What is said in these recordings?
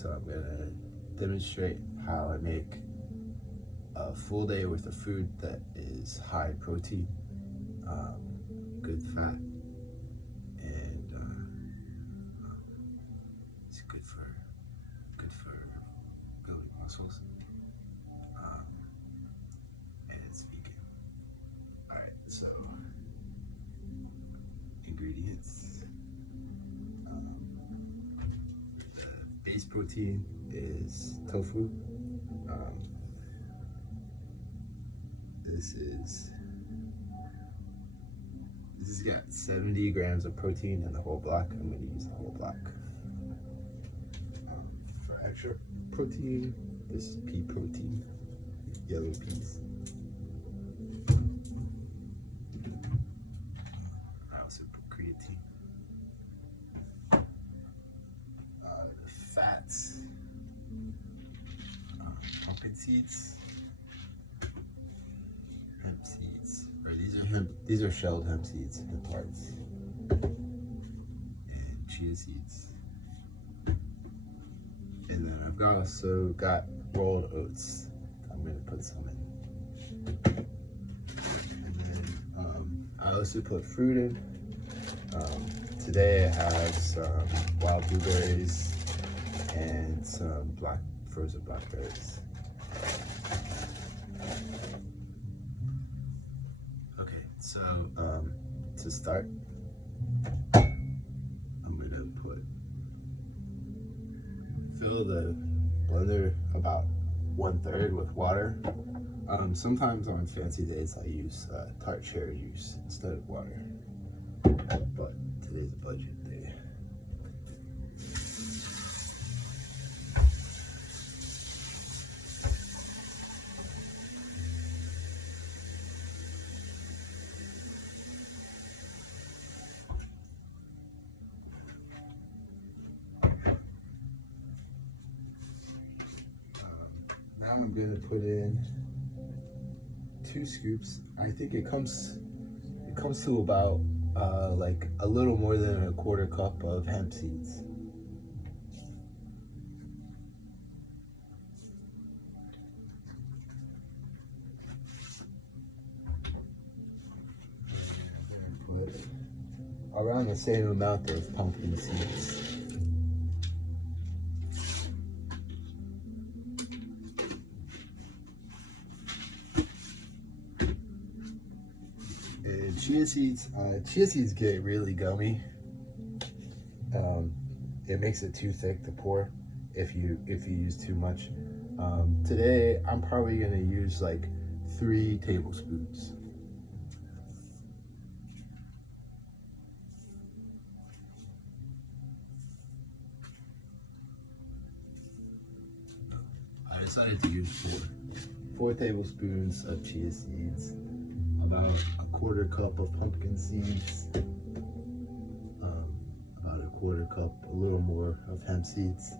So I'm gonna demonstrate how I make a full day worth of food that is high protein, good fat, and it's good for building muscles, and it's vegan. All right, so ingredients. The base protein is tofu. This has got 70 grams of protein in the whole block. I'm going to use the whole block. For extra protein, this is pea protein, yellow peas. I also put creatine. The fats, pumpkin seeds. Hemp seeds, or these are shelled hemp seeds, hemp hearts, and chia seeds. And then I've also got rolled oats. I'm gonna put some in. And then I also put fruit in. Today I have some wild blueberries and some frozen blackberries. So to start, I'm gonna fill the blender about 1/3 with water. Sometimes on fancy days I use tart cherry juice instead of water, but today's a budget day. Now I'm going to put in 2 scoops. I think it comes to about like a little more than a 1/4 cup of hemp seeds. Put around the same amount of pumpkin seeds. Chia seeds get really gummy. It makes it too thick to pour if you use too much. Today I'm probably gonna use like 3 tablespoons. I decided to use 4 tablespoons of chia seeds, about a 1/4 cup of pumpkin seeds, about a 1/4 cup, a little more of hemp seeds.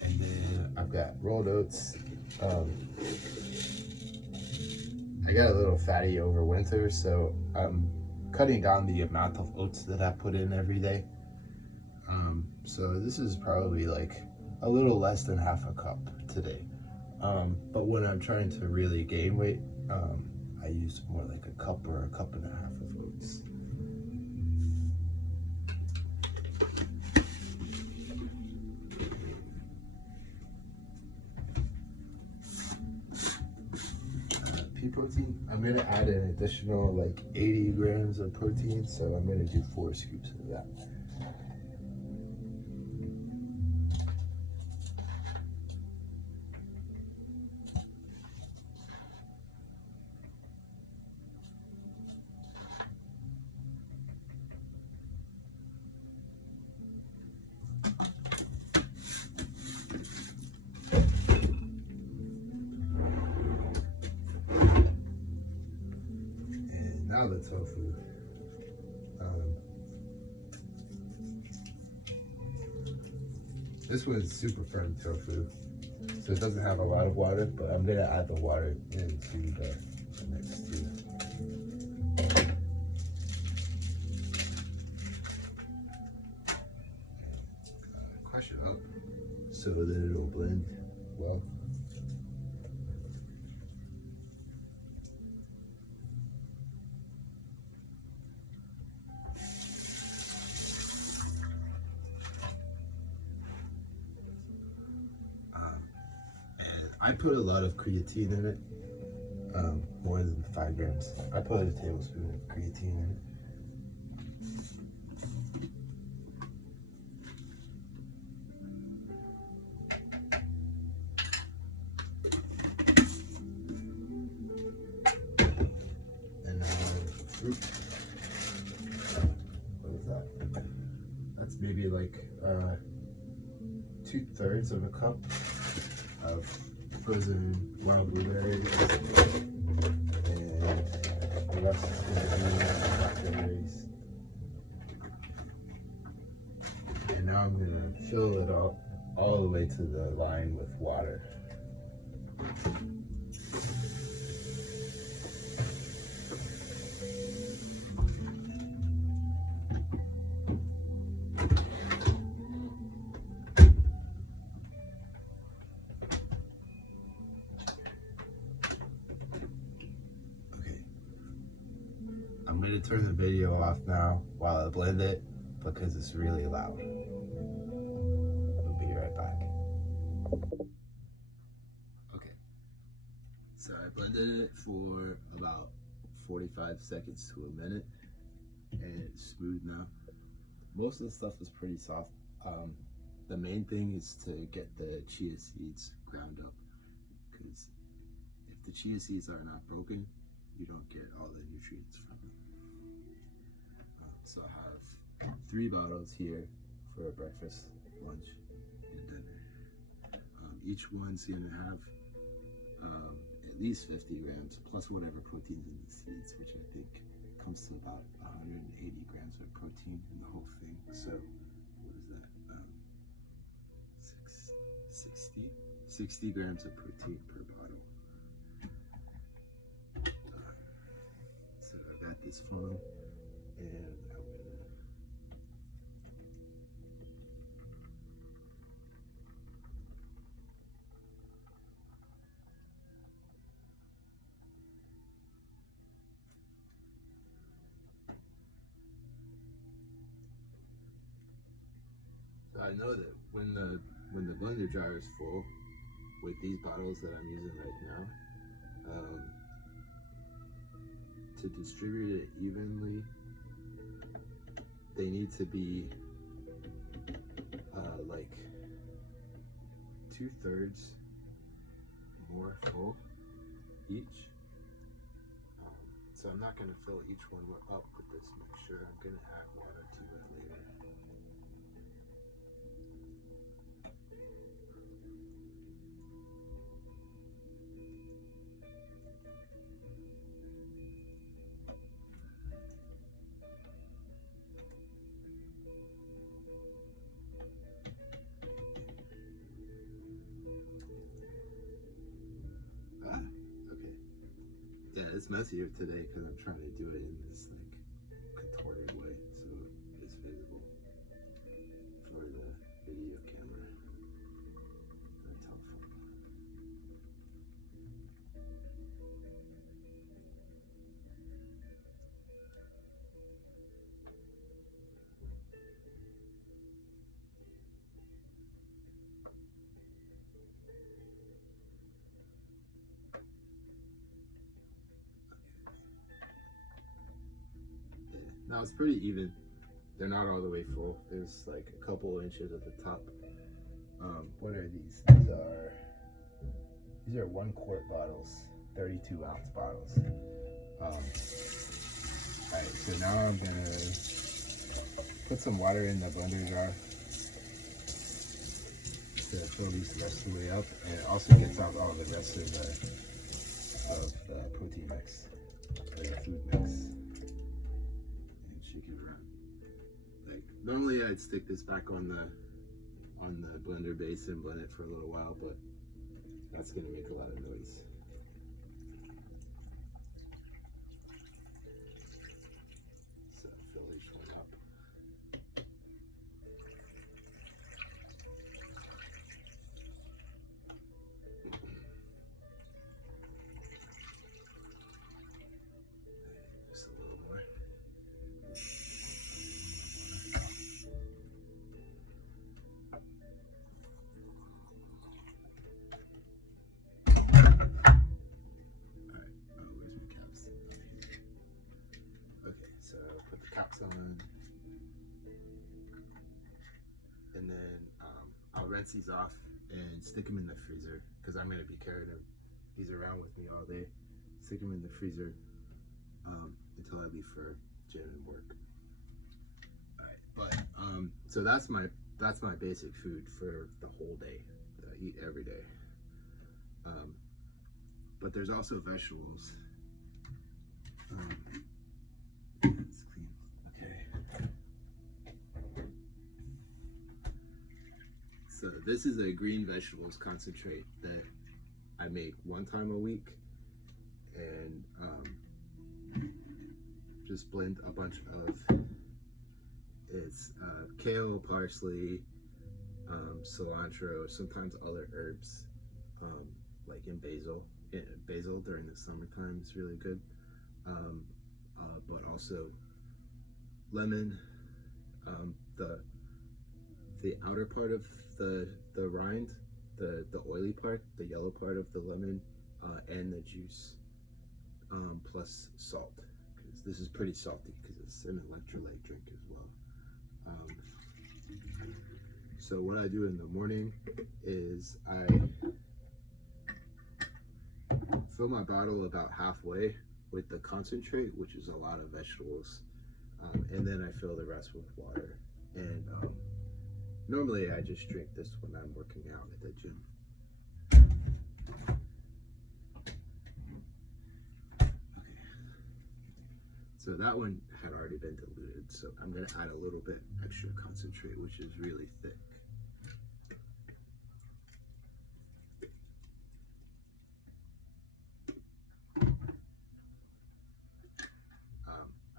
And then I've got rolled oats. I got a little fatty over winter, so I'm cutting down the amount of oats that I put in every day. So this is probably like a little less than 1/2 cup today. But when I'm trying to really gain weight, I use more like a cup or a cup and a half of oats. Pea protein, I'm gonna add an additional like 80 grams of protein, so I'm gonna do 4 scoops of that. Now the tofu. This one's super firm tofu, so it doesn't have a lot of water, but I'm gonna add the water into the next two. so that it'll blend well. And I put a lot of creatine in it, more than 5 grams. I put a tablespoon of creatine in it. Fruit. What is that? That's maybe like 2/3 of a cup of frozen wild blueberries, and the rest is going to be blackberries. And now I'm going to fill it up all the way to the line with water. I'm going to turn the video off now while I blend it because it's really loud. We'll be right back. Okay, so I blended it for about 45 seconds to a minute, and it's smooth now. Most of the stuff is pretty soft. The main thing is to get the chia seeds ground up, because if the chia seeds are not broken, you don't get all the nutrients from them. So I have 3 bottles here for breakfast, lunch, and dinner. Each one's gonna have at least 50 grams plus whatever protein's in the seeds, which I think comes to about 180 grams of protein in the whole thing. So what is that? 60 grams of protein per bottle. So I got this funnel, and I'm gonna I know that when the blender jar is full with these bottles that I'm using right now, to distribute it evenly, they need to be like 2/3 more full each. So I'm not going to fill each one up with this mixture. I'm going to add water to it later. Okay. Yeah, it's messier today because I'm trying to do it in this like contorted way, so it's visible for the video camera and telephone. Now it's pretty even. They're not all the way full. There's like a couple inches at the top. What are these? These are 1 quart bottles, 32 ounce bottles. Alright, so now I'm gonna put some water in the blender jar to fill these the rest of the way up, and it also gets out all the rest of the protein mix, or the food mix. Shake it around. Like normally I'd stick this back on the blender base and blend it for a little while, but that's gonna make a lot of noise. So fill each one up. caps on, and then I'll rinse these off and stick them in the freezer because I'm going to be carrying these around with me all day. Stick them in the freezer until I leave for gym and work. All right, but so that's my basic food for the whole day that I eat every day. But there's also vegetables. It's clean. Okay. So this is a green vegetables concentrate that I make one time a week, and just blend a bunch of kale, parsley, cilantro, sometimes other herbs, like in basil. Basil during the summertime is really good, but also lemon, the outer part of the rind, the oily part, the yellow part of the lemon, and the juice, plus salt, because this is pretty salty because it's an electrolyte drink as well. So what I do in the morning is I fill my bottle about halfway with the concentrate, which is a lot of vegetables, and then I fill the rest with water. And normally I just drink this when I'm working out at the gym. Okay. So that one had already been diluted, so I'm going to add a little bit extra concentrate, which is really thick.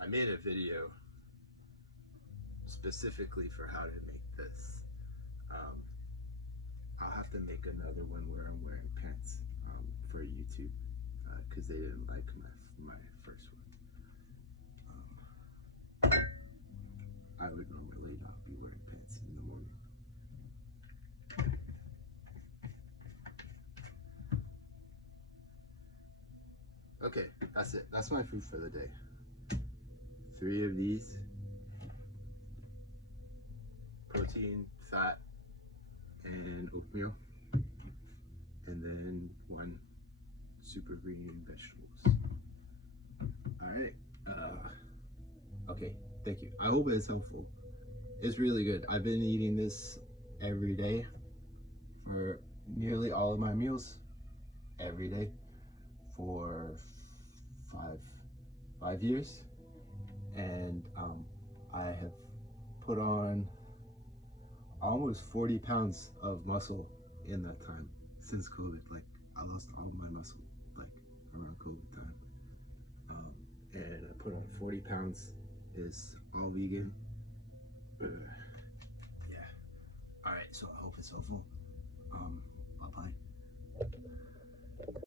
I made a video specifically for how to make this. I'll have to make another one where I'm wearing pants for YouTube because they didn't like my first one. I would normally not be wearing pants in the morning. Okay, that's it. That's my food for the day. 3 of these. Protein, fat, and oatmeal. And then 1 super green vegetables. Alright. Okay, thank you. I hope it's helpful. It's really good. I've been eating this every day for nearly all of my meals. Every day for 5 years. And I have put on almost 40 pounds of muscle in that time since COVID. Like, I lost all of my muscle like around COVID time, and I put on 40 pounds. Is all vegan. Yeah. All right. So I hope it's helpful.